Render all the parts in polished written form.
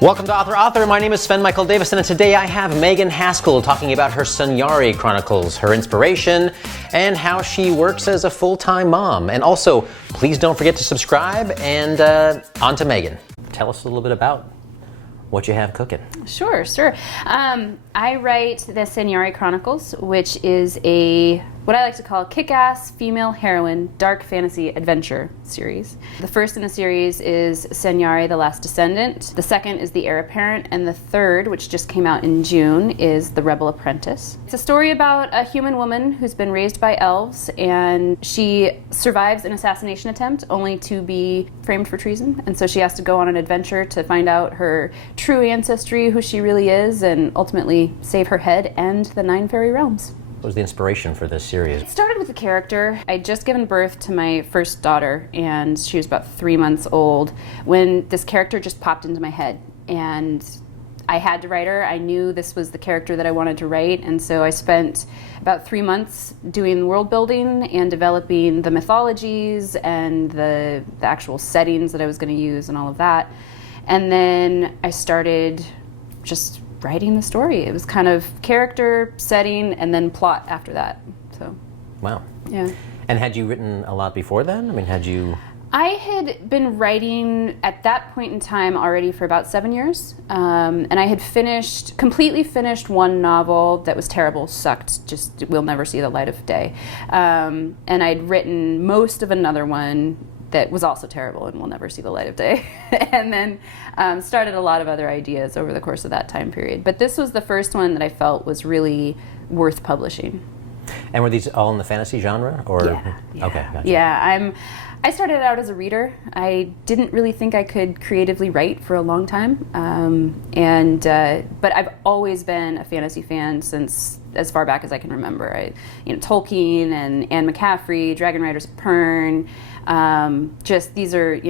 Welcome to Author. My name is Sven Michael Davison, and today I have Megan Haskell talking about her Sanyare Chronicles, her inspiration, and how she works as a full-time mom. And also, please don't forget to subscribe, and on to Megan. Tell us a little bit about what you have cooking. Sure. I write the Sanyare Chronicles, which is what I like to call kick-ass female heroine dark fantasy adventure series. The first in the series is Sanyare, the Last Descendant. The second is The Heir Apparent, and the third, which just came out in June, is The Rebel Apprentice. It's a story about a human woman who's been raised by elves, and she survives an assassination attempt only to be framed for treason, and so she has to go on an adventure to find out her true ancestry, who she really is, and ultimately save her head and the 9 fairy realms. What was the inspiration for this series? It started with the character. I'd just given birth to my first daughter, and she was about 3 months old when this character just popped into my head, and I had to write her. I knew this was the character that I wanted to write, and so I spent about 3 months doing world building and developing the mythologies and the actual settings that I was going to use and all of that. And then I started just writing the story. It was kind of character, setting, and then plot after that. So. Wow. Yeah. And had you written a lot before then? I mean, had you... I had been writing at that point in time already for about 7 years, and I had completely finished one novel that was terrible, sucked, just will never see the light of day. And I'd written most of another one that was also terrible and will never see the light of day. And then started a lot of other ideas over the course of that time period. But this was the first one that I felt was really worth publishing. And were these all in the fantasy genre? Or? Yeah. Okay, gotcha. Yeah, I started out as a reader. I didn't really think I could creatively write for a long time. But I've always been a fantasy fan since as far back as I can remember. Tolkien and Anne McCaffrey, Dragon Riders of Pern. These are,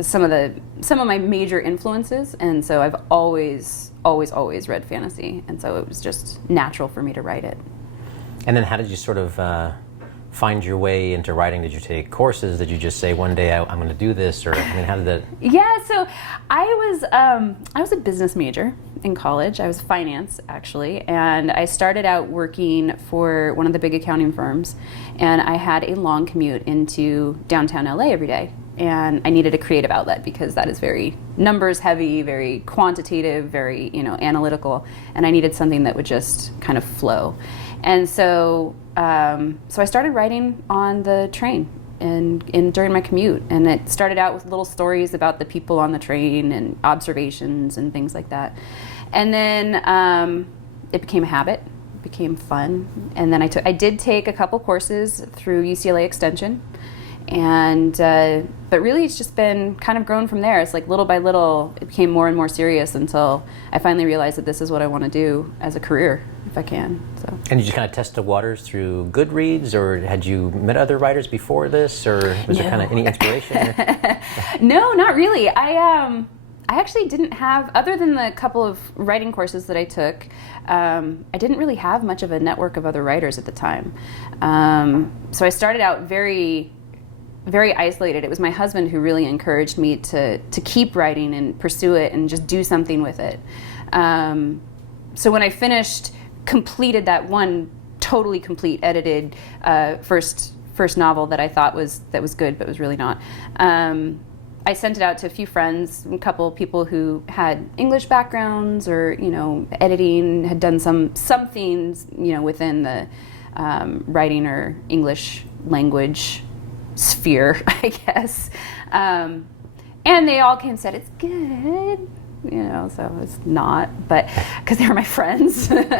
some of my major influences, and so I've always read fantasy, and so it was just natural for me to write it. And then how did you sort of find your way into writing? Did you take courses? Did you just say one day I'm going to do this? Or how did that? Yeah, so I was a business major in college. I was finance actually, and I started out working for one of the big accounting firms, and I had a long commute into downtown LA every day. And I needed a creative outlet because that is very numbers heavy, very quantitative, very analytical, and I needed something that would just kind of flow. And so I started writing on the train and during my commute, and it started out with little stories about the people on the train and observations and things like that. And then it became a habit, became fun, and then I did take a couple courses through UCLA Extension. And but really it's just been kind of grown from there. It's like little by little it became more and more serious until I finally realized that this is what I want to do as a career if I can. So. And you just kind of test the waters through Goodreads, or had you met other writers before this, or was there kind of any inspiration? No, not really. I actually didn't have, other than the couple of writing courses that I took, I didn't really have much of a network of other writers at the time. So I started out very isolated. It was my husband who really encouraged me to keep writing and pursue it and just do something with it. So when I completed that one totally complete edited first novel that I thought was good but was really not, I sent it out to a few friends, a couple of people who had English backgrounds or editing, had done some things within the writing or English language sphere, I guess. And they all came and said, it's good, so it's not, but because they were my friends. But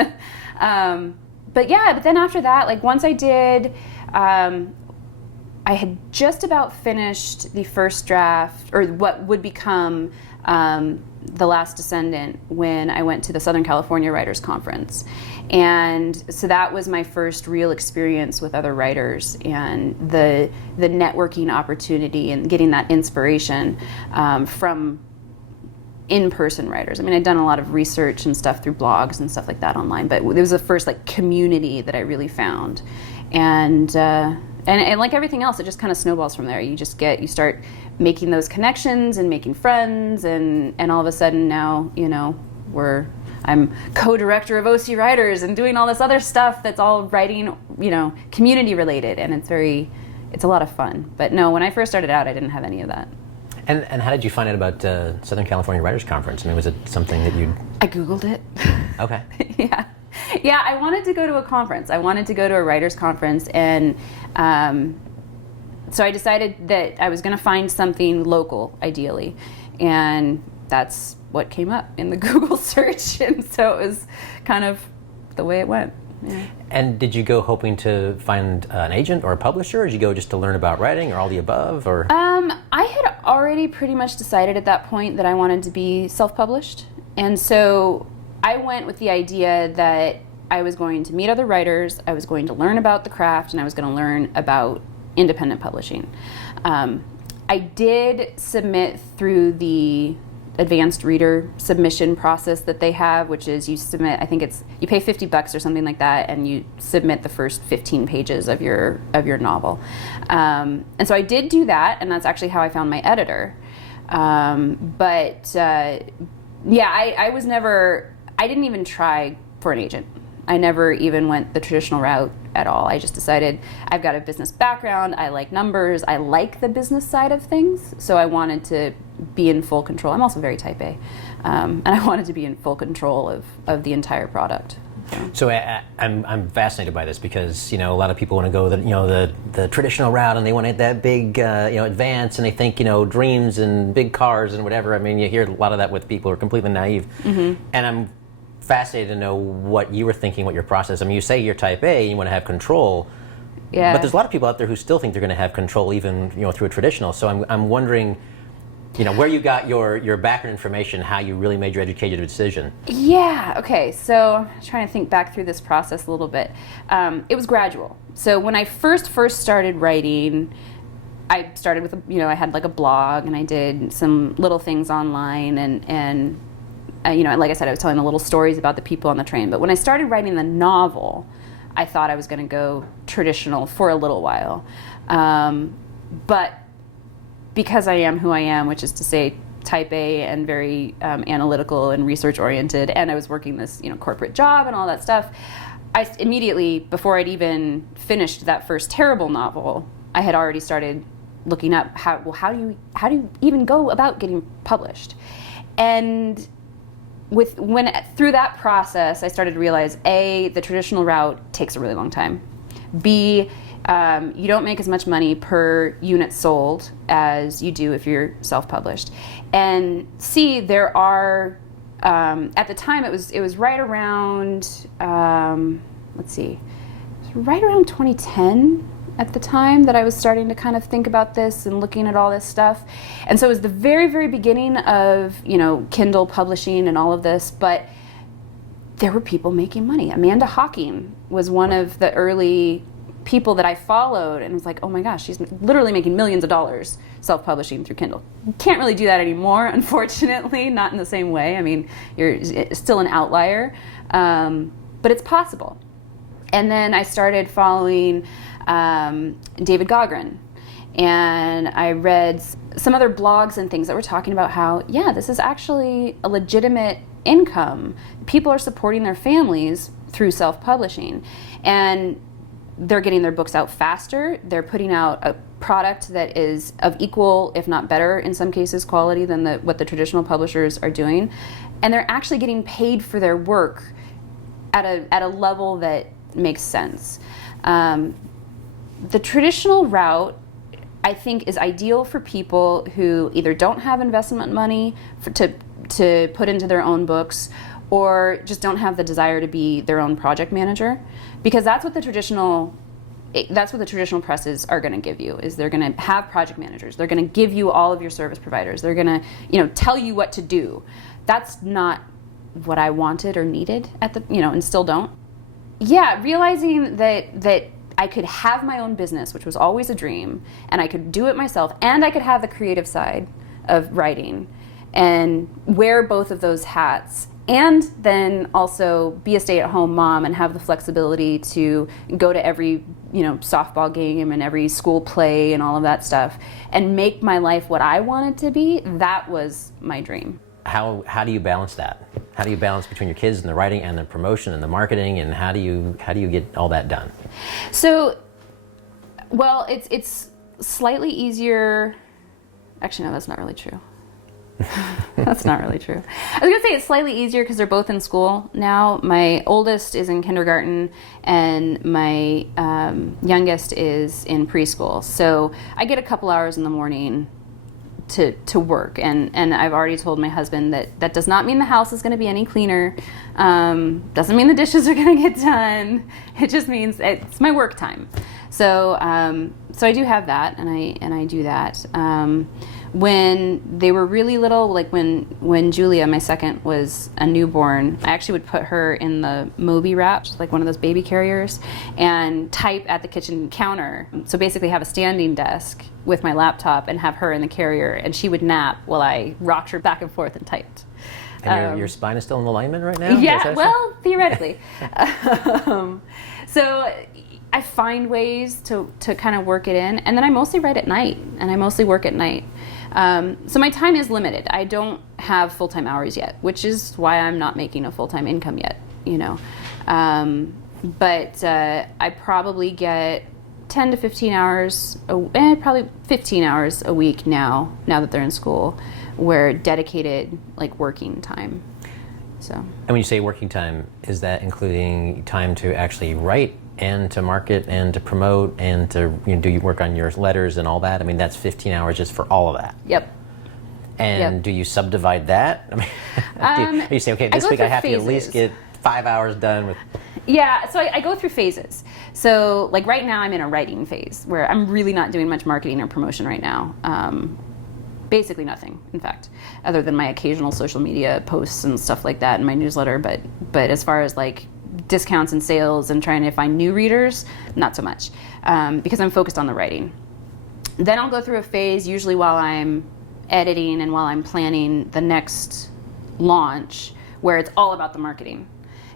then after that, once I did, I had just about finished the first draft, or what would become The Last Descendant, when I went to the Southern California Writers Conference. And so that was my first real experience with other writers, and the networking opportunity and getting that inspiration from in-person writers. I mean, I'd done a lot of research and stuff through blogs and stuff like that online, but it was the first community that I really found. And And like everything else, it just kind of snowballs from there. You start making those connections and making friends, and all of a sudden now, I'm co-director of OC Writers and doing all this other stuff that's all writing, community related, and it's a lot of fun. But no, when I first started out, I didn't have any of that. And how did you find out about Southern California Writers Conference? I mean, was it something that I Googled it. Okay. Yeah, I wanted to go to a conference. I wanted to go to a writers conference, and so I decided that I was going to find something local, ideally, and that's what came up in the Google search, and so it was kind of the way it went. Yeah. And did you go hoping to find an agent or a publisher, or did you go just to learn about writing, or all the above? Or I had already pretty much decided at that point that I wanted to be self-published, and so I went with the idea that I was going to meet other writers, I was going to learn about the craft, and I was going to learn about independent publishing. I did submit through the advanced reader submission process that they have, which is you submit, I think you pay $50 or something like that, and you submit the first 15 pages of your novel. And so I did do that, and that's actually how I found my editor. I didn't even try for an agent. I never even went the traditional route at all. I just decided I've got a business background, I like numbers, I like the business side of things, so I wanted to be in full control. I'm also very type A, and I wanted to be in full control of the entire product. So I'm fascinated by this because a lot of people want to go the traditional route, and they want that big advance, and they think dreams and big cars and whatever. I mean, you hear a lot of that with people who are completely naive, and I'm fascinated to know what you were thinking, what your process. I mean, you say you're type A and you want to have control, but there's a lot of people out there who still think they're going to have control even through a traditional. So I'm wondering, where you got your background information, how you really made your educated decision. Yeah. Okay. So I'm trying to think back through this process a little bit. It was gradual. So when I first started writing, I started with I had like a blog, and I did some little things online, and like I said, I was telling the little stories about the people on the train. But when I started writing the novel, I thought I was going to go traditional for a little while. But because I am who I am, which is to say type A and very analytical and research oriented, and I was working this corporate job and all that stuff, I immediately, before I'd even finished that first terrible novel, I had already started looking up how do you even go about getting published. And through that process, I started to realize, A, the traditional route takes a really long time. B, you don't make as much money per unit sold as you do if you're self-published. And C, there are, at the time it was right around, right around 2010 at the time that I was starting to kind of think about this and looking at all this stuff. And so it was the very, very beginning of, Kindle publishing and all of this, but there were people making money. Amanda Hawking was one of the early people that I followed, and was like, oh my gosh, she's literally making millions of dollars self-publishing through Kindle. You can't really do that anymore, unfortunately, not in the same way. I mean, you're still an outlier, but it's possible. And then I started following David Gaughran, and I read some other blogs and things that were talking about how, this is actually a legitimate income. People are supporting their families through self-publishing, and they're getting their books out faster. They're putting out a product that is of equal, if not better, in some cases, quality than what the traditional publishers are doing, and they're actually getting paid for their work at a level that makes sense. The traditional route, I think, is ideal for people who either don't have investment money to put into their own books, or just don't have the desire to be their own project manager, because that's what the traditional presses are going to give you. Is they're going to have project managers. They're going to give you all of your service providers. They're going to tell you what to do. That's not what I wanted or needed and still don't. Yeah, realizing that I could have my own business, which was always a dream, and I could do it myself, and I could have the creative side of writing and wear both of those hats and then also be a stay-at-home mom and have the flexibility to go to every, softball game and every school play and all of that stuff and make my life what I wanted to be. That was my dream. How do you balance that? How do you balance between your kids and the writing and the promotion and the marketing, and how do you get all that done? So, well, it's slightly easier. Actually, no, that's not really true. That's not really true. I was going to say it's slightly easier because they're both in school now. My oldest is in kindergarten and my youngest is in preschool. So I get a couple hours in the morning to work. And I've already told my husband that does not mean the house is going to be any cleaner. Doesn't mean the dishes are going to get done. It just means it's my work time. So I do have that, and I do that. When they were really little, like when Julia, my second, was a newborn, I actually would put her in the Moby wrap, like one of those baby carriers, and type at the kitchen counter. So basically have a standing desk with my laptop and have her in the carrier, and she would nap while I rocked her back and forth and typed. And your spine is still in alignment right now? Yeah, well, theoretically. So I find ways to kind of work it in, and then I mostly write at night, and I mostly work at night. So my time is limited. I don't have full-time hours yet, which is why I'm not making a full-time income yet, But I probably get 10 to 15 hours, probably 15 hours a week now that they're in school, where dedicated like working time. So. And when you say working time, is that including time to actually write and to market and to promote and to do you work on your letters and all that? I mean, that's 15 hours just for all of that. Yep. And do you subdivide that? I mean, do you say, okay, this week I have to at least get 5 hours done with... Yeah, so I go through phases. So like right now I'm in a writing phase where I'm really not doing much marketing or promotion right now. Basically nothing, in fact, other than my occasional social media posts and stuff like that in my newsletter. But as far as like discounts and sales and trying to find new readers, not so much, because I'm focused on the writing. Then I'll go through a phase, usually while I'm editing and while I'm planning the next launch, where it's all about the marketing,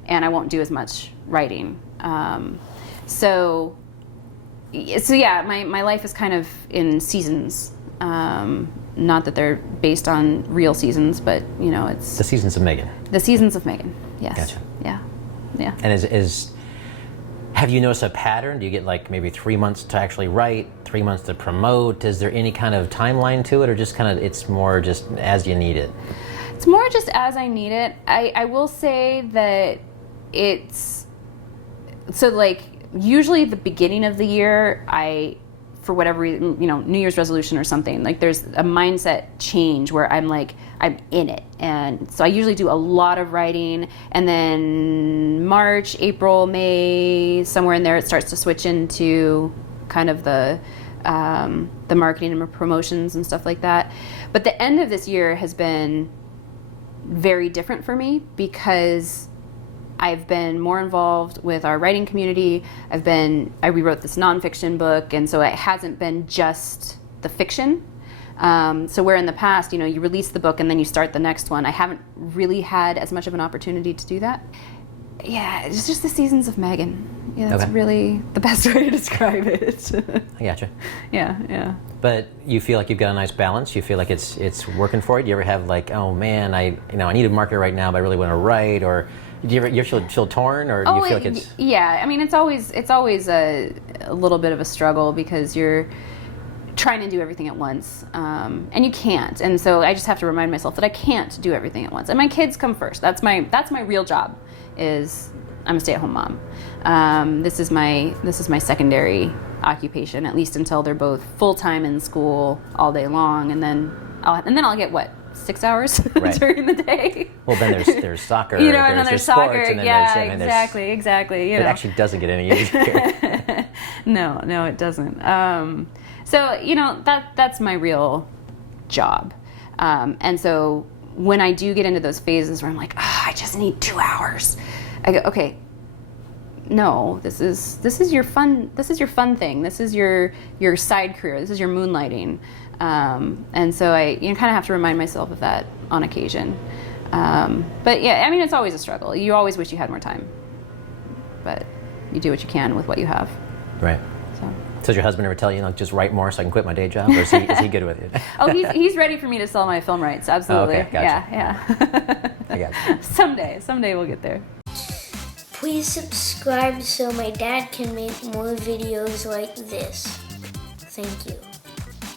and I won't do as much writing. So yeah, my life is kind of in seasons. Not that they're based on real seasons, but it's the seasons of Megan. The seasons of Megan. Yes. Gotcha. Yeah. And have you noticed a pattern? Do you get like maybe 3 months to actually write, 3 months to promote? Is there any kind of timeline to it, or just kind of it's more just as you need it? It's more just as I need it. I will say that it's so like usually the beginning of the year for whatever reason, New Year's resolution or something, like there's a mindset change where I'm in it. And so I usually do a lot of writing, and then March, April, May, somewhere in there, it starts to switch into kind of the marketing and promotions and stuff like that. But the end of this year has been very different for me because I've been more involved with our writing community. I rewrote this nonfiction book, and so it hasn't been just the fiction. So where in the past, you release the book and then you start the next one, I haven't really had as much of an opportunity to do that. Yeah, it's just the seasons of Megan. Yeah, that's really the best way to describe it. I gotcha. Yeah. But you feel like you've got a nice balance? You feel like it's working for you? Do you ever have like, oh man, I need to market right now, but I really want to write, or do you ever feel torn, or do you feel like it's... Yeah, I mean, it's always a little bit of a struggle because you're trying to do everything at once, and you can't. And so I just have to remind myself that I can't do everything at once. And my kids come first. That's my real job. Is I'm a stay-at-home mom. This is my secondary occupation, at least until they're both full-time in school all day long, and then I'll get what? 6 hours right. during the day. Well, then there's soccer. And then there's soccer. Sports, and then Exactly. It actually doesn't get any easier. No, it doesn't. So that's my real job. And so when I do get into those phases where I'm like, I just need 2 hours, I go, okay. No, this is your fun. This is your fun thing. This is your side career. This is your moonlighting. And so I kind of have to remind myself of that on occasion. But yeah, I mean, it's always a struggle. You always wish you had more time, but you do what you can with what you have. Right. So. Does your husband ever tell you, just write more so I can quit my day job, or is he good with it? Oh, he's ready for me to sell my film rights. Absolutely. Oh, okay, gotcha. Yeah. I got you. Someday we'll get there. Please subscribe so my dad can make more videos like this. Thank you.